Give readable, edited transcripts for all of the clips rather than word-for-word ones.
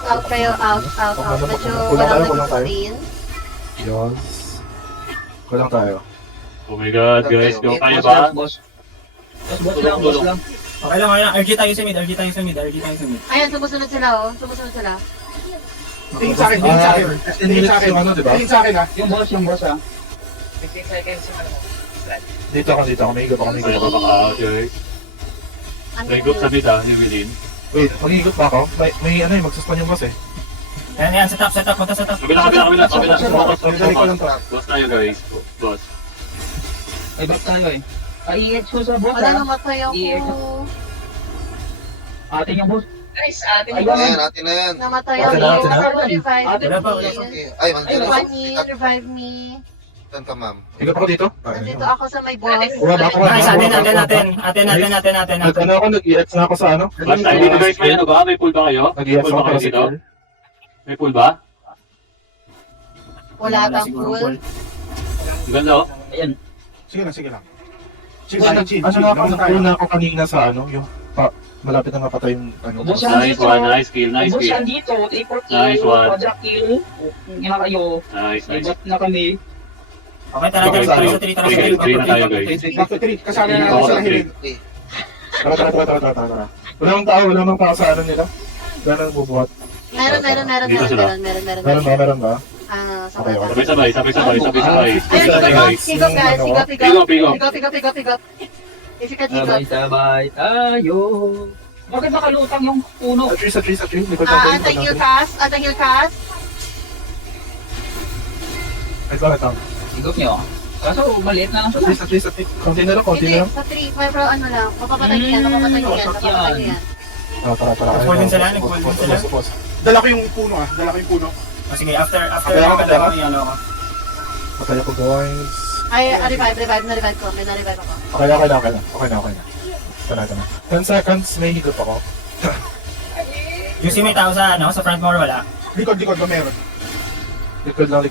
out kayo, out. Medyo walang nag-sustain. Yun. Kulang tayo. Oh my god, guys. Go tayo ba? Boss lang. Okay lang, okay lang. RG tayo sa mid. Ayan, sumusunod sila, oh. Sumusunod sila. Tingin sa akin, tingin sa akin. Tingin sa akin, Yung ano, di ba? tingin sa akin ha. Yung boss ah. 15 seconds yung ano mo. Dito ako. May higop ako. Kaya pa baka, guys. May group sa mid ni Wilin. Wait, mag-higop pa ako? May ano yung magsuspan yung boss eh. Yan, set up. Punta set up. Kabila. Dali ko lang to. Boss tayo, guys. Boss. May back tayo eh. I-EX ko sa boss Wala ah. namatay ako. Atin yung boss. Nice, atin Ay, yung Ayan, natin na yan. Namatay Atin na, ako. atin na. Revive Wala pa, me. Ay, mandiyan ako. Revive me, revive me. Saan ka, ma'am? Higop ako dito? Nandito ako sa may boss. Bumaba ako. Nice, atin. Ano ako, nag-EX na ako sa ano? Boss tayo dito, guys. May ano ba? May pool ba kayo? Nag-EX Pool ako ba kayo para dito? secure. May pool ba? Wala kang pool. Ganda, oh. Ayan. Sige lang. Chill lang, chill. Ano na ako, nag-pull na ako kanina sa ano, yung malapit na mapatay yung ano. Boss, Nice one, nice kill, nice Boss kill. yan dito. Report Nice kill. one. Quadra kill. Nga kayo. Nice. Ibot na kami. Okay, tara, Okay, tara tayo. sa 3, tara sa Three na tayo, 3. guys. Back to 3. Kasama na natin sila hilig. Tara. Wala nang tao sa ano nila. Wala nang bubuhat. Meron ba? Ah, Okay, sabay. Sabay. Ayun, higop guys, higop. Ifikat higop. Sabay tayo. Bakit nakalutang yung puno? Sa tree. Likod natin. Anti-heal cast. Ay, bakit lang? Higop nyo. Kaso maliit na lang siya. Sa tree. Konti na lang. Hindi, sa 3, pero ano lang, mapapatay yan. Tara. Nag-pull din sila. Dala ko yung puno ah. Sige, after Okay, ako. yan ako. Patay ako, boys. Ay, na-revive ko. May na-revive ako. Okay na. Tara. 10 seconds, may higop ako. Yung may tao sa front more wala. Likod ba meron? Likod lang.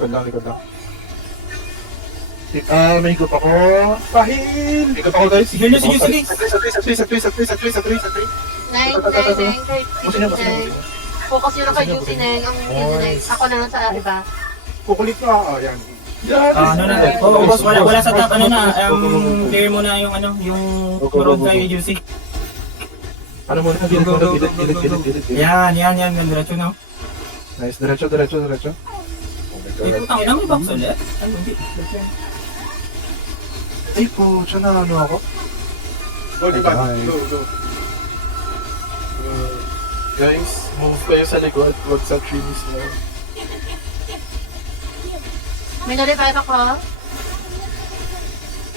May higop ako. Pahil! Higop ako, guys. Sige. Sa tree. 9. Focus yun kay Juicy Neng. Ang ako na lang sa iba. Kukulit ko ah. Ayan. Ano na? Oo, boss, wala sa top. Ano na? Clear mo na yung road kay Juicy. Ano muna? Dilit. Yan. Diretso na. Nice, diretso. Ito, tangin na, may box ulit. Ano, hindi. Ay po, siya na ano ako. Go, diba? Nice. Go. Guys, move kayo sa likod. Huwag sa trees na. May na-revive ako.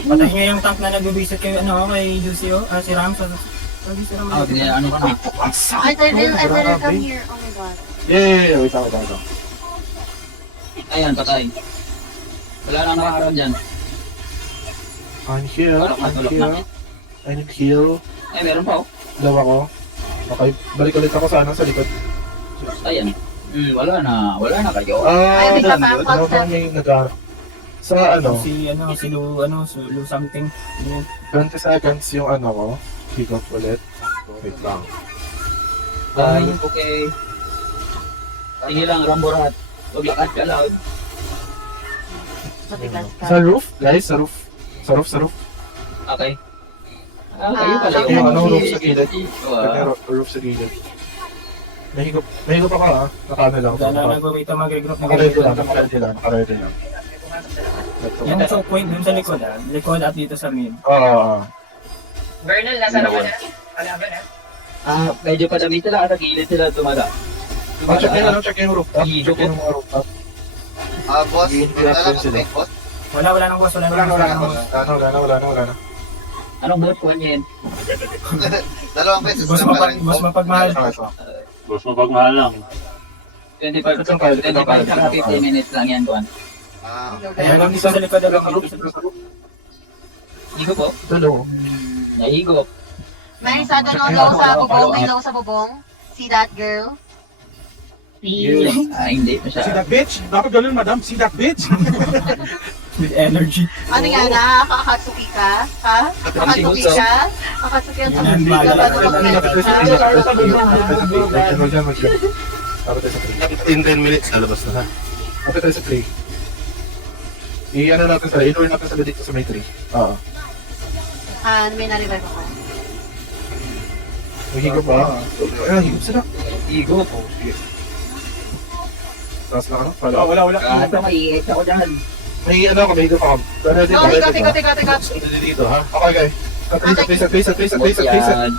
Patayin niya yung tank na nag-visit kay Juicy, si Ram. Si Ram. Ano kami? I didn't come here. Oh my god. Yeah. Wait ako. Ayan, patay. Wala nang nakaharap dyan. I'm here. I need heal. Ay, meron pa oh. Dalawa ko. Okay, balik ulit ako sa likod. Ayan. Wala na kayo. Ay, may Ano kapag ba may nag sa ano, Si Lu something. 20 seconds yung ano ko. Pick up ulit. Wait lang. Okay. Sige lang, Ramborat. Maglakad ka lang. Matigas ka. Sa roof, guys, sa roof. Okay. Kayo pala Yung yung ano, roof sa gilid. Wow. Roof sa gilid. May higop ako ha. Nakano lang. Nag-wait to mag-regroup. Nakaready lang. Yan ang choke point dun sa likod. Likod at dito sa mid. Oo. Bernal, nasa na ka na? Kalaban na? Medyo padami sila, sa gilid sila tumada. Check yung rooftop. Higop Check yung mga rooftop. Boss, Hindi may dala natin ka sila. ba, boss? Wala nang boss. Wala na, boss. Wala na. Anong bot ko niyan? Dalawang beses Boss na pa rin. mapagmahal. Boss, mapagmahal lang. 25 saka 50 minutes lang yan, Juan. Okay. Ayan, ang isa sa likod. Higop po. Tulo. Nahigop. May isa doon low sa bubong. May low sa bubong. See that girl? Hindi See masyado. that bitch? Dapat ganun, madam. See that bitch? With energy. Ano yan na? Kakatsuki ka? Ha? Kakatsuki ka? Kakatsuki ang Yan, tsuki ka ba? Tapos tayo sa 3. In 10 minutes, lalabas na ha. Tapos tayo sa 3. I-ano natin sila, i-lure natin sila dito sa may 3. Oo. May na-revive ako. May higop pa. Ay, higop sila. Igo. Tapos na ano? Oh, Follow. wala. Kaso maiit ako dyan. May ano ako, may higop ako. Pero dito, No, dito, higot. dito, ha? Okay, guys. At least. Yan.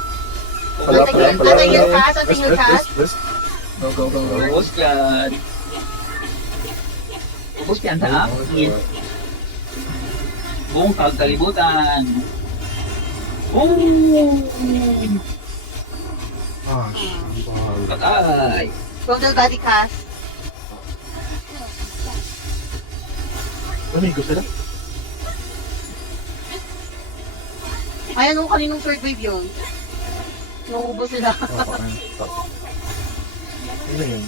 Antayin cast. Rest. Go. Ubus yan. Ubus yan sa akin. Buong kagkalibutan. Boom! Ah, Patay. Total body cast. ano higop sila? Ayan nung kaninong third wave yun. Nauubos sila. Ano yun?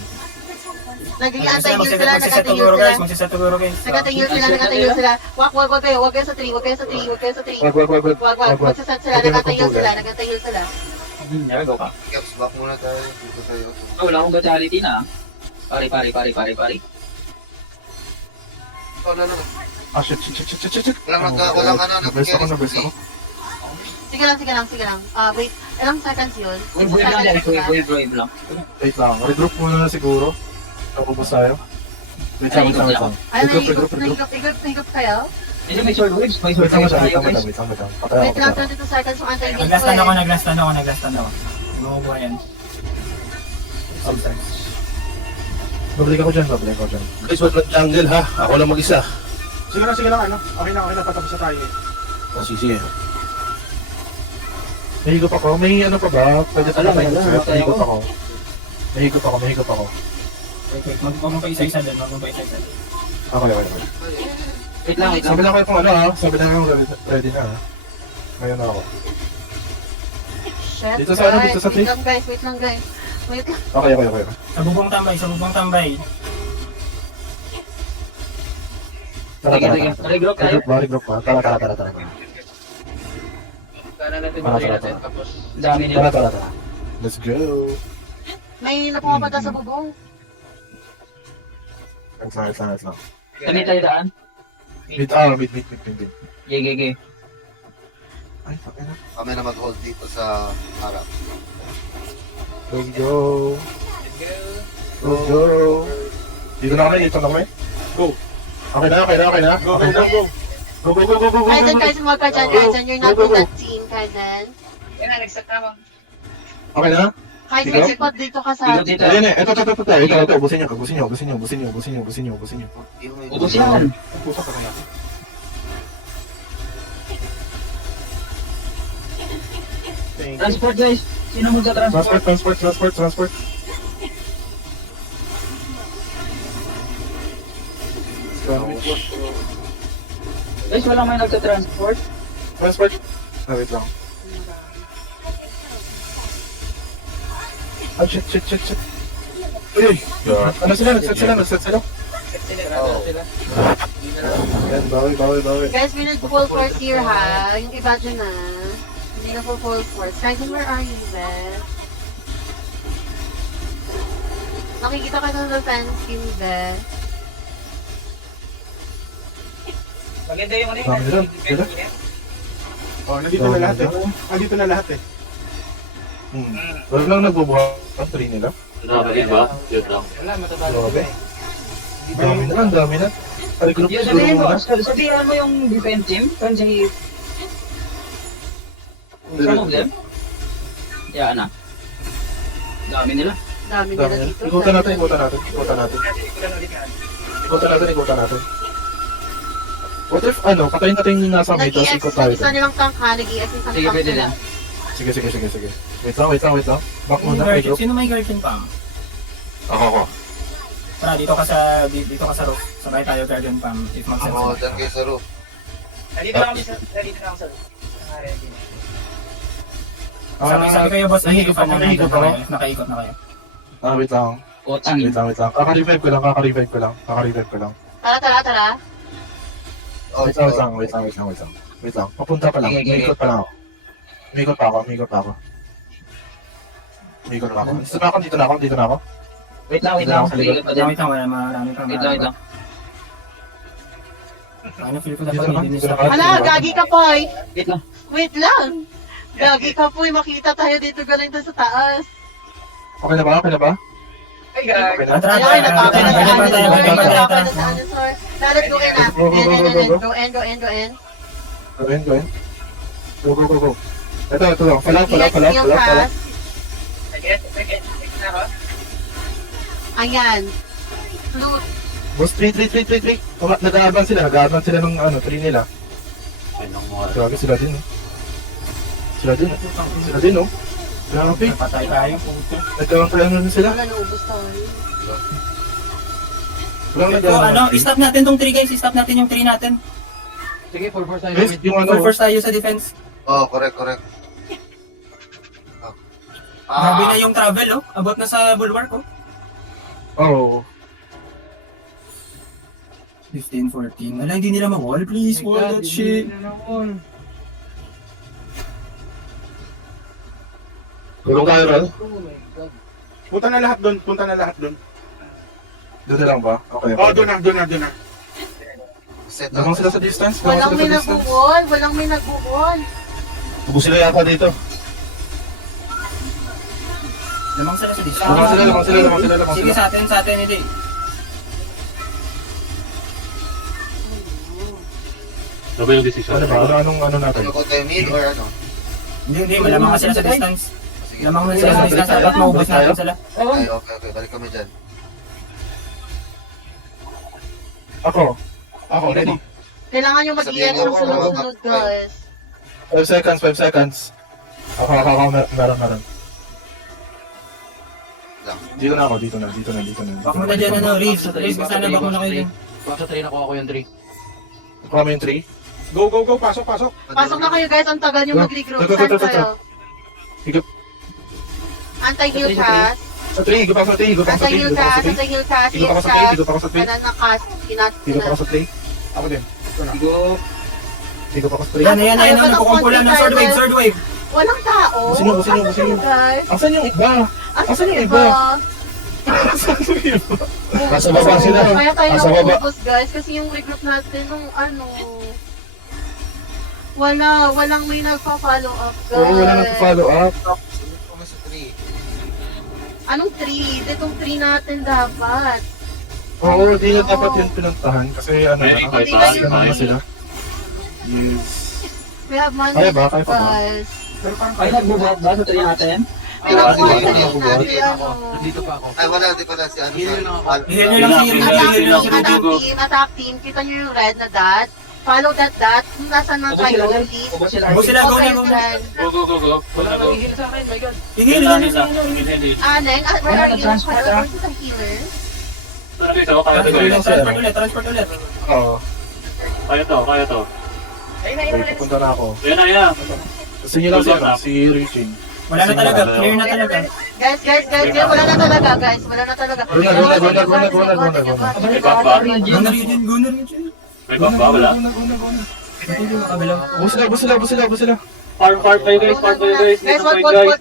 Nag-i-antay heal sila, Magsiset nag-antay siguro heal guys, sila. magsiset siguro guys. Nag-antay heal sila. Wag kayo. Wag kayo sa 3. Wag kayo sa 3. Wag. Magsiset sila, nag-antay heal sila. Go ka. Caps, back muna tayo. Dito tayo. Wala akong vitality na. Pare. Oh, no. Ah, shit. Walang ano, Naburst ako. Sige lang. Wait. Ilang seconds yun? Wave lang. Wait lang, regroup muna na siguro. Naubos tayo. Wait lang. Ay, Regroup. nahigop kayo? Medyo may sword waves. May Wait sword waves lang. tayo guys. Patay Wait lang, ako. 22 seconds yung antay heal Nag-last ko stand eh. ako. Mabubuhay yan. Sometimes. Babalik ako dyan. Guys, wag lang jungle ha. Ako lang mag-isa. Sige lang, ano. Okay na, patapos na tayo eh. Sige. May higop ako. May ano pa ba? Pwede pa Wala, tayo. wala. May higop ako. Wait. Huwag mo pa isa-isa dun. Okay. Wait lang. Sabi lang kayo kung ano ha. Sabi lang kayo ready na ha. Ngayon ako. Shit, Dito sa ano, dito sa Wait lang guys. Wait lang. Okay. Sa bubong tambay. Sige. Regroup tayo. Regroup ba? Tara. Sana natin Tara. matay natin. Tapos, Dami nila. Tara. Let's go. May napumapunta sa bubong. Wait lang. Kami tayo daan. Mid. Gege. Ay, fuck na. Kami na mag-hold dito sa harap. Let's go. Dito na kami. Go. Okay na. Go. Go. Kaizen, wag ka dyan. Kaizen, you're not in that team, Kaizen. yan na, nag-start na. Okay na? Kaizen, Ikaw? sipot dito ka sa... Dito, dito. Ayun eh. Ito. Ubusin niyo. Ubus yan. Pusa ka na. Transport guys. Sino mo sa transport? Transport. Guys, wala may nagta-transport. Transport. Wait lang. Ah, shit. Uy. Ano sila? Nagset sila? Yan, bawi. Guys, we need full force here ha. Yung iba dyan na. Hindi na full force. Kaizen, where are you, Beth? Nakikita ka sa defense team, Beth. Maganda yung ano Dami yun. nila. Oh, nandito na lahat eh. Wala lang nagbubuhat ang 3 nila. Nakakagin ba? Yun lang. Wala, matatalo Grabe. eh. Dami na. Regroup Yun, siguro sabihin mo. muna. Sabihan mo yung defense team. Kasi... Some of them. Yan na. Dami nila. Dami nila dito. Ikutan natin. Ikutan ulit yan. Ikutan natin. What if, patayin natin yung nasa may, tapos ikot tayo. Nag-i-exit nilang tank ha. Nag-i-exit ang Sige, tank pwede nila. na. Sige. Wait lang. Back muna, regroup. Sino may guardian pa? Ako. Tara, dito ka sa roof. Sabay tayo guardian pam. If mag-set Ako, sila. dyan kayo sa roof. Nandito na ako sa Nakaready na. Sabi kayo boss, nahigop ako. Nakaikot na kayo. Wait lang. Utang. Kaka-revive ko lang. Tara. Oh, Wait lang. Papunta pa lang. Okay. Umikot pa ako. Dito na ako. Wait lang, wait lang. Wait lang. Wait lang, wala marami pa. Wait lang, wait lang. Ano, feel ko dapat nilinis na. Hala, gagi ka, Poy. Wait lang. Wait lang. Gagi ka, Poy. Makita tayo dito galing doon sa taas. Okay na ba? Okay na ba? Ay, gag. Okay na? Tara, Ayun, natapay na sa tara, ano, tara, Sor. tara, tara, Natapay tara. na sa ano, Sor. Let's go in na. Go, go, go, go, go, go. Go in, go in, go in. Go in, go in. Go, go, go, go. Ito lang. Falak. Heal cast. Sige na ako. Ayan. Flute. Boss, 3. Nag-a-advance sila ng ano, 3 nila. Ayun ang mga. Grabe sila din, oh. Sila din, oh. Grabe. Patay tayo. Nagkaroon tayo ano sila. Wala, naubos tayo. Walang So, nag-a-advance. ano, i-stop natin tong 3 guys. I-stop natin yung 3 natin. Sige, 4-4 tayo. Yes, yung ano. First tayo sa defense. Oh, correct. Grabe na yung travel, oh. Abot na sa bulwark, oh. Oh. 15, 14. Wala, hindi nila ma-wall. Please, wall that shit. Tulong tayo, Ral. Punta na lahat doon. Doon na lang ba? Okay. Oh, doon na. Set Lamang sila sa distance. Walang may nag-wall. Tubo sila yata dito. Lamang sila sa distance. Lamang sila. Sige, sa atin, hindi. Ano ba yung decision? Ano ba? Anong ano natin? Ano ko tayo mid or ano? Hindi, malamang ka sila sa distance. Sige. Lamang na sila sa distance. Dapat maubos natin sila. Okay. Balik kami dyan. Ako, ready. Kailangan nyo mag-iyak ng sunod-sunod, guys. 5 seconds. Ako, meron. Lang. Dito na ako. Bak mo na dyan, ano, Reeves. Reeves, sana bak mo na kayo dyan. Baka sa 3 nakuha ko yung 3. Kuha mo yung 3. Go. Pasok. Pasok na kayo, guys. Ang tagal nyo mag-regroup. Go. Saan kayo? Higop. Anti-heal cast. Sa 3. Higop ako sa 3. Anti-heal cast. Anti-heal cast. Higop ako sa 3. Higop ako sa 3. Kanan na cast. Higop ako sa 3. Ako din. Higop ako sa 3. Yan, nakukumpulan ng sword wave. Walang tao. Sino? Asan kayo, guys? Asan yung iba? Asan yung iba? Nasa baba sila. Kaya tayo Nasa baba. naubos, guys. Kasi yung regroup natin nung walang may nagpa-follow up, guys. Oo, wala nang follow up. Kami sa 3. Anong 3? Itong 3 natin dapat. Oo, di na dapat yun pinuntahan. Kasi ano May na. kahit tayo. Ano na sila. Yes. We have money, Kaya ba? Kaya pa ba? guys. Ay, nagbubuhat ba sa 3 natin? May nakuha sige, din sige. natin, Nandito pa ako. Ay, wala. Di pala si ano. Heal lang ako. Heal nyo lang si Attack team. Kita nyo yung red na dot. Follow that dot. Kung nasan man kayo, please. Ubos sila. Ubos sila, go Okay, na, go na. friend. Go. Wala nang hihil sa akin, my god. Hihil Wala lang nila. sa inyo. Neng, where are you? Transport, Where are the healer? Ano guys, kaya to guys. Transport ulit. Oo. Kaya to. Okay, pupunta na ako. Ayan na. Gusto niyo lang si Riching. Wala na talaga, clear na talaga. Guys, wala na talaga, guys. Wala na talaga. Go na. Go na region. May back ba? Wala. Bus sila. Farm kayo guys. Guys, wag kayo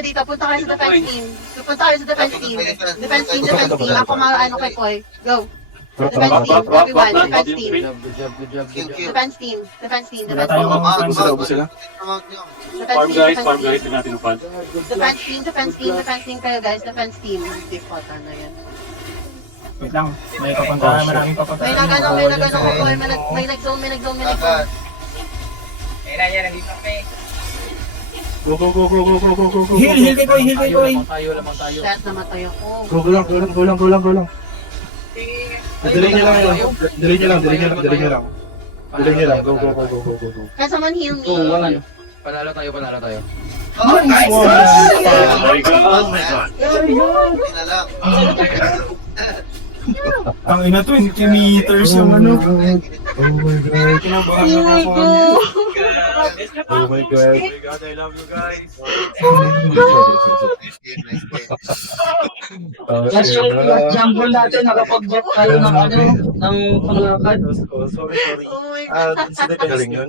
dito. Punta kayo sa defense team. Defense team. Ako ano kay Koy. Go. Defense team, everyone. Defense team. Defense team. Wala tayong fans. Bus sila. Farm guys. Tingnan natin yung fan. Defense team kayo, guys. Defense team. Defaultan na yan. Wait lang, may papuntahan, maraming papuntahan. May nag-zone. Ayun na yan, nandito kami. Go. Heal kay Koy. Lamang tayo. Shit, namatay ako. Go lang. Delay niyo lang. Go. Kaya man heal me. Panalo tayo. Oh my god. Hindi na lang. Ang ina 20 meters yung ano. Oh my god. Kinabahan Oh my ako. God. Oh my god. God, I love you guys. Nice game. Last jungle natin, nakapag-bot tayo ng panglakad. Sorry. Oh my God. Galing yun.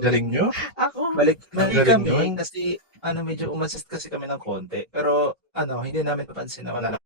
Galing nyo? Ako. Balik Galing kami yun. kasi medyo umassist kasi kami ng konti. Pero hindi namin napansin na wala